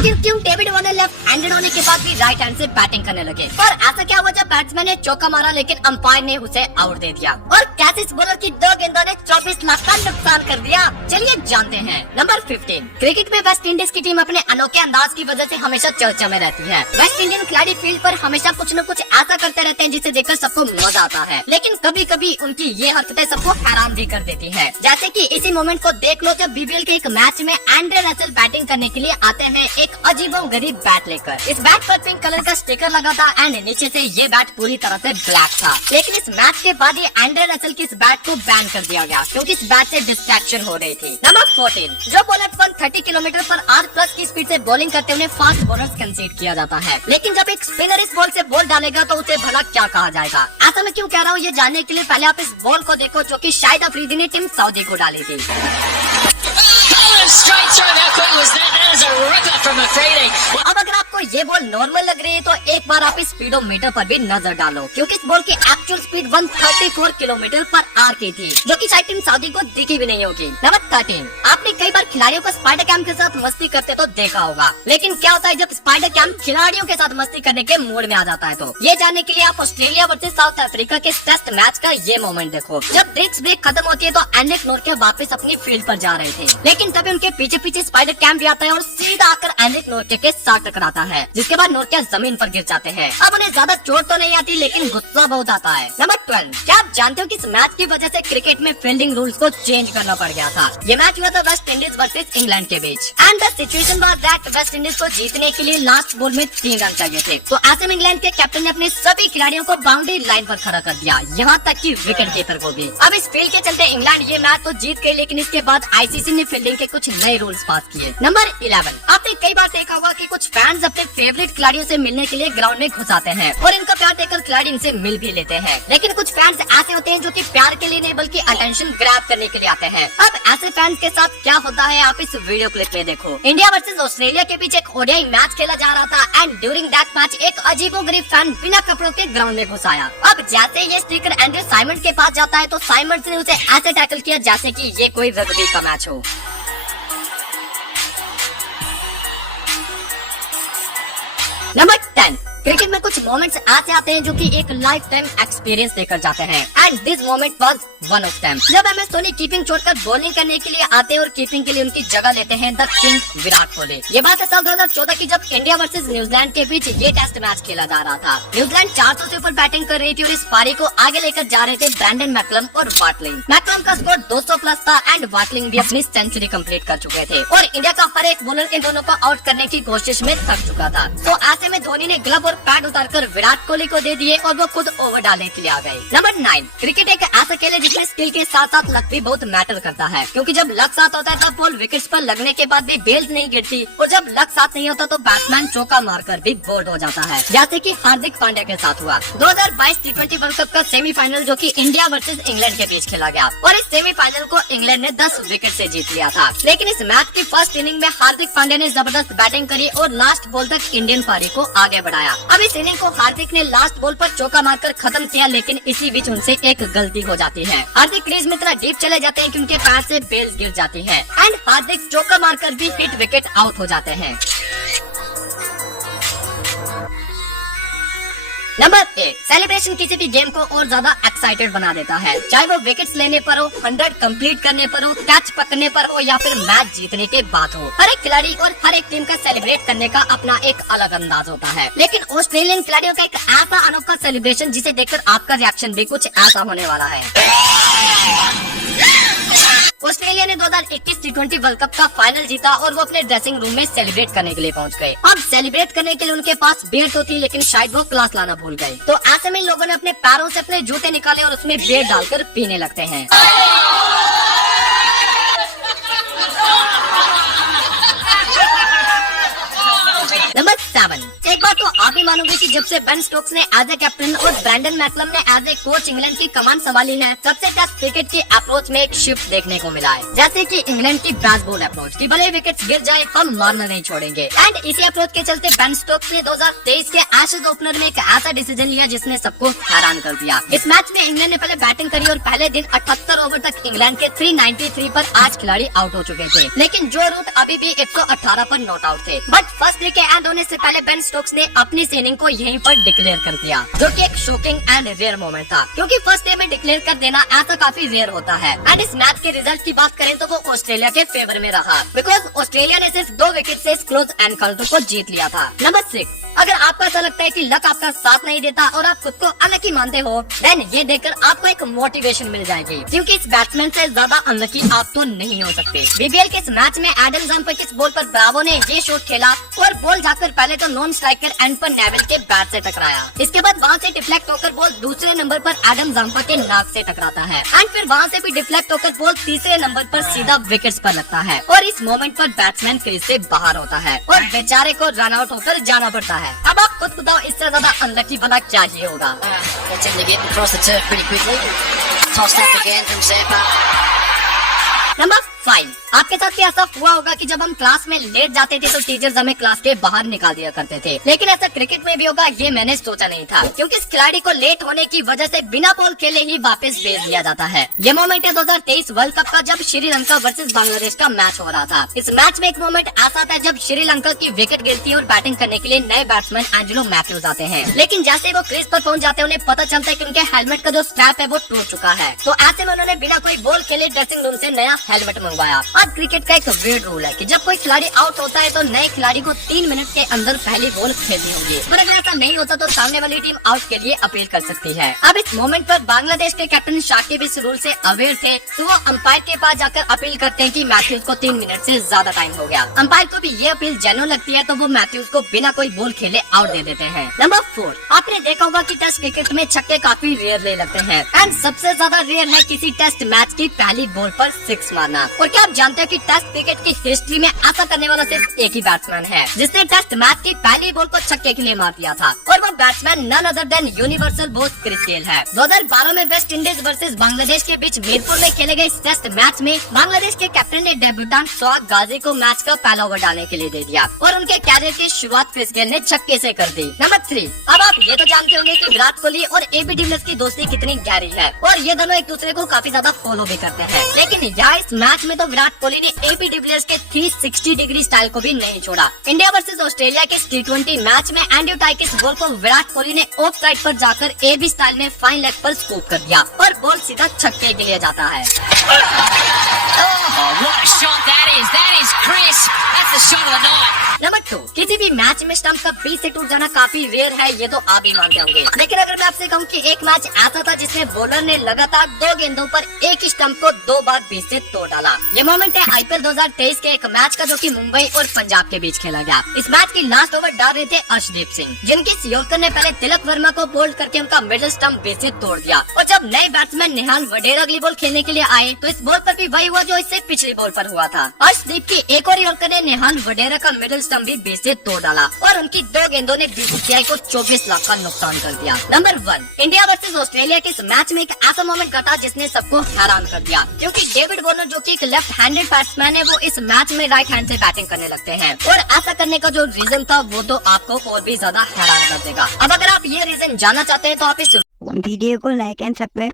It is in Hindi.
आखिर क्यों डेविड वार्नर लेफ्ट हैंडेड होने के बाद भी राइट हैंड से बैटिंग करने लगे? और ऐसा क्या हुआ जब बैट्समैन ने चौका मारा लेकिन अंपायर ने उसे आउट दे दिया? और कैसिस बॉलर की 2 गेंदों ने 24 लाख का नुकसान कर दिया? चलिए जानते हैं। नंबर 15। क्रिकेट में वेस्ट इंडीज की टीम अपने अनोखे अंदाज की वजह से हमेशा चर्चा में रहती है। वेस्ट इंडियन खिलाड़ी फील्ड पर हमेशा कुछ न कुछ ऐसा करते रहते हैं जिसे देखकर सबको मजा आता है, लेकिन कभी कभी उनकी ये हरकतें सबको हैरान भी कर देती है। जैसे कि इसी मोमेंट को देख लो जब बीबीएल के एक मैच में एंड्रे रसेल बैटिंग करने के लिए आते हैं एक अजीबोगरीब बैट लेकर। इस बैट पर पिंक कलर का स्टिकर लगा था एंड नीचे से ये बैट पूरी तरह से ब्लैक था। लेकिन इस मैच के बाद ही एंड्रे रसेल की इस बैट को बैन कर दिया गया क्योंकि इस बैट से डिस्ट्रैक्शन हो रही थी। नंबर 14। जो bowler 130 kilometre per hour plus की स्पीड से बॉलिंग करते हुए फास्ट बॉलर्स कंसीडर किया जाता है, लेकिन जब एक स्पिनर इस बॉल से बॉल डालेगा तो उसे भला क्या कहा जाएगा? ऐसा मैं क्यों कह रहा हूँ ये जानने के लिए पहले आप इस बॉल को देखो जो कि शाहिद अफरीदी ने टीम सऊदी को डाली थी। अब अगर आपको ये बॉल नॉर्मल लग रही है तो एक बार आप इस स्पीडोमीटर पर भी नजर डालो क्योंकि इस बॉल की actual speed 134 kilometre per hour की थी, जो कि शायद टीम सऊदी को दिखी भी नहीं होगी। नंबर 13। आपने कई बार खिलाड़ियों को स्पाइडर कैम के साथ मस्ती करते तो देखा होगा, लेकिन क्या होता है जब स्पाइडर कैम खिलाड़ियों के साथ मस्ती करने के मूड में आ जाता है? तो ये जानने के लिए आप ऑस्ट्रेलिया वर्सेस साउथ अफ्रीका के टेस्ट मैच का ये मोमेंट देखो। जब ड्रिंक्स ब्रेक खत्म होती है तो एंड्रिक नोर्के वापस अपनी फील्ड पर जा रहे थे, लेकिन तभी उनके पीछे पीछे स्पाइडर कैम भी आता है और सीधा आकर एंड्रिक नोर्के के साथ टकराता है, जिसके बाद नोर्के जमीन पर गिर जाते हैं। अब उन्हें ज्यादा चोट तो नहीं आती लेकिन गुस्सा बहुत आता है। नंबर 12। क्या आप जानते हो कि इस मैच की वजह से क्रिकेट में फील्डिंग रूल्स को चेंज करना पड़ गया था? ये मैच हुआ था वेस्ट इंडीज वर्सेस इंग्लैंड के बीच and the situation was that West Indies को जीतने के लिए लास्ट बॉल में 3 रन चाहिए थे। तो ऐसे में इंग्लैंड के कैप्टन ने अपने सभी खिलाड़ियों को बाउंड्री लाइन पर खड़ा कर दिया, यहाँ तक कि विकेट कीपर को भी। अब इस फील्ड के चलते इंग्लैंड ये मैच तो जीत गई, लेकिन इसके बाद आईसीसी ने फील्डिंग के कुछ नए रूल्स पास किए। नंबर 11। आपने कई बार देखा होगा कि कुछ फैंस अपने फेवरेट खिलाड़ियों से मिलने के लिए ग्राउंड में घुस आते हैं और इनका प्यार देखकर खिलाड़ी इनसे मिल भी लेते हैं, लेकिन कुछ फैंस ऐसे होते हैं जो कि प्यार के लिए नहीं बल्कि अटेंशन ग्रैब करने के लिए आते हैं। अब ऐसे फैंस के साथ क्या होता है आप इस वीडियो क्लिप में देखो। इंडिया वर्सेस ऑस्ट्रेलिया के बीच एक ओडीआई मैच खेला जा रहा था एंड ड्यूरिंग दैट मैच एक अजीबोगरीब फैन बिना कपड़ों के ग्राउंड में घुस आया। अब जैसे ये स्पीकर एंड्रे साइमंड्स के पास जाता है तो साइमंड्स ने उसे ऐसे टैकल किया जैसे कि ये कोई रग्बी का मैच हो। नंबर 10। क्रिकेट में कुछ मोमेंट्स ऐसे आते हैं जो कि एक लाइफ टाइम एक्सपीरियंस देकर जाते हैं and this moment was one of them. जब एमएस धोनी कीपिंग छोड़कर बॉलिंग करने के लिए आते हैं और कीपिंग के लिए उनकी जगह लेते हैं द किंग विराट कोहली। ये बात है साल 2014 की जब इंडिया वर्सेस न्यूजीलैंड के बीच ये टेस्ट मैच खेला जा रहा था। न्यूजीलैंड 400 से ऊपर बैटिंग कर रही थी और इस पारी को आगे लेकर जा रहे थे ब्रैंडन मैकलम और वाटलिंग। मैकलम का स्कोर 200 प्लस था एंड वाटलिंग भी अपनी सेंचुरी कंप्लीट कर चुके थे और इंडिया का हर एक बॉलर इन दोनों को आउट करने की कोशिश में थक चुका था। तो ऐसे में धोनी ने ग्लव और पैड उतारकर विराट कोहली को दे दिए और वो खुद ओवर डालने के लिए आ गए। नंबर 9। क्रिकेट एक ऐसा खेल है जिसमें स्किल के साथ साथ लक भी बहुत मैटर करता है, क्योंकि जब लक साथ होता है तब बॉल विकेट्स पर लगने के बाद भी बेल्स नहीं गिरती और जब लक साथ नहीं होता तो बैट्समैन चौका मारकर भी बोल्ड हो जाता है, जैसे कि हार्दिक पांड्या के साथ हुआ। 2022 T20 वर्ल्ड कप का सेमीफाइनल जो कि इंडिया वर्सेस इंग्लैंड के बीच खेला गया और इस सेमीफाइनल को इंग्लैंड ने 10 विकेट से जीत लिया था, लेकिन इस मैच की फर्स्ट इनिंग में हार्दिक पांड्या ने जबरदस्त बैटिंग करी और लास्ट बॉल तक इंडियन पारी को आगे बढ़ाया। अब इस इनिंग को हार्दिक ने लास्ट बॉल पर चौका मारकर खत्म किया, लेकिन इसी बीच उनसे एक गलती हो जाती है। हार्दिक क्रीज में इतना डीप चले जाते हैं कि उनके पैर से बेल्स गिर जाती है एंड हार्दिक चौका मारकर भी हिट विकेट आउट हो जाते हैं। नंबर 8। सेलिब्रेशन किसी भी गेम को और ज्यादा एक्साइटेड बना देता है, चाहे वो विकेट्स लेने पर हो, 100 कंप्लीट करने पर हो, कैच पकड़ने पर हो या फिर मैच जीतने के बाद हो। हर एक खिलाड़ी और हर एक टीम का सेलिब्रेट करने का अपना एक अलग अंदाज होता है, लेकिन ऑस्ट्रेलियन खिलाड़ियों का एक ऐसा अनोखा सेलिब्रेशन जिसे देखकर आपका रिएक्शन भी कुछ ऐसा होने वाला है। ऑस्ट्रेलिया ने 2021 T20 वर्ल्ड कप का फाइनल जीता और वो अपने ड्रेसिंग रूम में सेलिब्रेट करने के लिए पहुंच गए। अब सेलिब्रेट करने के लिए उनके पास बियर तो थी, लेकिन शायद वो ग्लास लाना भूल गए, तो ऐसे में लोगों ने अपने पैरों से अपने जूते निकाले और उसमें बियर डालकर पीने लगते हैं। नंबर 7। एक बात तो आप भी मानोगे कि जब से बेन स्टोक्स ने एज ए कैप्टन और ब्रैंडन मैकलम ने एज ए कोच इंग्लैंड की कमान संभाली है, तब से टेस्ट क्रिकेट की अप्रोच में एक शिफ्ट देखने को मिला है। जैसे कि इंग्लैंड की बेसबॉल अप्रोच की भले विकेट्स गिर जाए हम मारना नहीं छोड़ेंगे। एंड इसी अप्रोच के चलते बेन स्टोक्स ने 2023 के एशेज ओपनर में एक ऐसा डिसीजन लिया जिसने सबको हैरान कर दिया। इस मैच में इंग्लैंड ने पहले बैटिंग करी और पहले दिन 78 ओवर तक इंग्लैंड के 393 पर 8 खिलाड़ी आउट हो चुके थे, लेकिन जो रूट अभी भी 118 पर नॉट आउट थे। बट फर्स्ट डे के एंड होने से पहले बेन स्टोक्स ने अपनी इनिंग को यहीं पर डिक्लेयर कर दिया, जो कि एक शॉकिंग एंड रेयर मोमेंट था, क्योंकि फर्स्ट डे में डिक्लेयर कर देना ऐसा काफी रेयर होता है। एंड इस मैच के रिजल्ट की बात करें तो वो ऑस्ट्रेलिया के फेवर में रहा, बिकॉज ऑस्ट्रेलिया ने सिर्फ 2 विकेट से इस क्लोज एनकाउंटर को जीत लिया था। नंबर 6, अगर आपको ऐसा लगता है कि लक आपका साथ नहीं देता और आप खुद को अनलकी मानते हो, देन ये देखकर आपको एक मोटिवेशन मिल जाएगी, क्योंकि इस बैट्समैन से ज्यादा अनलकी आप तो नहीं हो सकते। बीबीएल के इस मैच में एडम जम्पर के बॉल पर ब्रावो ने ये शॉट खेला और बॉल जाकर पहले तो नॉन स्ट्राइकर एंड पर नेविल के बैट से टकराया। इसके बाद वहाँ से डिफ्लेक्ट होकर बॉल दूसरे नंबर पर एडम जम्पर के नाक से टकराता है एंड फिर वहाँ से भी डिफ्लेक्ट होकर बॉल तीसरे नंबर पर सीधा विकेट्स पर लगता है और इस मोमेंट पर बैट्समैन क्रीज से बाहर होता है और बेचारे को रन आउट होकर जाना पड़ता है। अब आप खुद बताओ इससे ज्यादा अनलकी बना क्या ही होगा। नंबर 5, आपके साथ भी ऐसा हुआ होगा कि जब हम क्लास में लेट जाते थे तो टीचर्स हमें क्लास के बाहर निकाल दिया करते थे, लेकिन ऐसा क्रिकेट में भी होगा ये मैंने सोचा नहीं था, क्योंकि इस खिलाड़ी को लेट होने की वजह से बिना बॉल खेले ही वापस भेज दिया जाता है। ये मोमेंट है 2023 वर्ल्ड कप का, जब श्रीलंका वर्सेस बांग्लादेश का मैच हो रहा था। इस मैच में एक मोमेंट ऐसा था जब श्रीलंका की विकेट गिरती है और बैटिंग करने के लिए नए बैट्समैन एंजेलो मैथ्यूज आते हैं, लेकिन जैसे वो क्रीज पर पहुंच जाते हैं उन्हें पता चलता है कि उनके हेलमेट का जो स्ट्रैप है वो टूट चुका है। तो ऐसे में उन्होंने बिना कोई बॉल खेले ड्रेसिंग रूम से नया हेलमेट मंगवाया। अब क्रिकेट का एक वेट रूल है कि जब कोई खिलाड़ी आउट होता है तो नए खिलाड़ी को 3 मिनट के अंदर पहली बॉल खेलनी होगी, पर अगर ऐसा नहीं होता तो सामने वाली टीम आउट के लिए अपील कर सकती है। अब इस मोमेंट पर बांग्लादेश के कैप्टन शाकिब इस रूल से अवेयर थे, तो वो अंपायर के पास जाकर अपील करते हैं कि मैथ्यूज को 3 मिनट से ज्यादा टाइम हो गया। अंपायर को भी ये अपील जेन्युइन लगती है, तो वो मैथ्यूज को बिना कोई बॉल खेले आउट दे देते हैं। नंबर 4, आपने देखा होगा कि टेस्ट क्रिकेट में छक्के काफी रेयरली लगते हैं एंड सबसे ज्यादा रेयर है किसी टेस्ट मैच की पहली बॉल पर 6 मारना। और क्या आप जानते हैं कि टेस्ट क्रिकेट की हिस्ट्री में ऐसा करने वाला सिर्फ एक ही बैट्समैन है जिसने टेस्ट मैच की पहली बॉल को छक्के के लिए मार दिया था, और वो batsman none other than universal boss Chris Gayle है। 2012 में वेस्ट इंडीज वर्सेस बांग्लादेश के बीच मीरपुर में खेले गए इस टेस्ट मैच में बांग्लादेश के कैप्टन ने डेब्यूटेंट सोहाग गाजी को मैच का पहला ओवर डालने के लिए दे दिया और उनके कैरियर की शुरुआत क्रिस गेल ने छक्के से कर दी। नंबर 3, अब आप ये तो जानते होंगे कि विराट कोहली और एबी डिविलियर्स की दोस्ती कितनी गहरी है और ये दोनों एक दूसरे को काफी ज्यादा फॉलो भी करते हैं, लेकिन यहाँ इस मैच में तो विराट कोहली ने एबी डिविलियर्स के 360 डिग्री स्टाइल को भी नहीं छोड़ा। इंडिया वर्सेस ऑस्ट्रेलिया के T20 मैच में एंड्रयू टाई के बॉल को विराट कोहली ने ऑफ साइड पर जाकर एबी स्टाइल में फाइन लेग पर स्कूप कर दिया और बॉल सीधा छक्के के लिए जाता है। नंबर 2, किसी भी मैच में स्टंप का बीच से टूट जाना काफी रेयर है, ये तो आप भी मानते होंगे, लेकिन अगर मैं आपसे कहूँ कि एक मैच ऐसा था जिसमें बॉलर ने लगातार 2 गेंदों पर एक ही स्टंप को 2 बार बीच से तोड़ डाला। ये मोमेंट है आईपीएल 2023 के एक मैच का, जो कि मुंबई और पंजाब के बीच खेला गया। इस मैच की लास्ट ओवर डाल रहे थे अर्शदीप सिंह, जिनकी यॉर्कर ने पहले तिलक वर्मा को बोल्ड करके उनका मिडिल स्टंप बीच से तोड़ दिया, और जब नए बैट्समैन निहाल वडेरा अगली बॉल खेलने के लिए आए तो इस बॉल पर भी वही हुआ जो इससे पिछली बॉल पर हुआ था। अर्शदीप की एक और यॉर्कर ने निहाल वडेरा का मिडिल स्टंप भी बीच से तोड़ डाला और उनकी 2 गेंदों ने बीसीसीआई को 24 लाख का नुकसान कर दिया। नंबर 1, इंडिया वर्सेस ऑस्ट्रेलिया के इस मैच में एक ऐसा मोमेंट घटा जिसने सबको हैरान कर दिया, क्योंकि डेविड वार्नर जो कि एक लेफ्ट हैंडेड बैट्समैन है, वो इस मैच में राइट हैंड से बैटिंग करने लगते हैं, और ऐसा करने का जो रीजन था वो तो आपको और भी ज्यादा हैरान कर देगा। अब अगर आप ये रीजन जानना चाहते हैं तो आप इस वीडियो को लाइक एंड सब्सक्राइब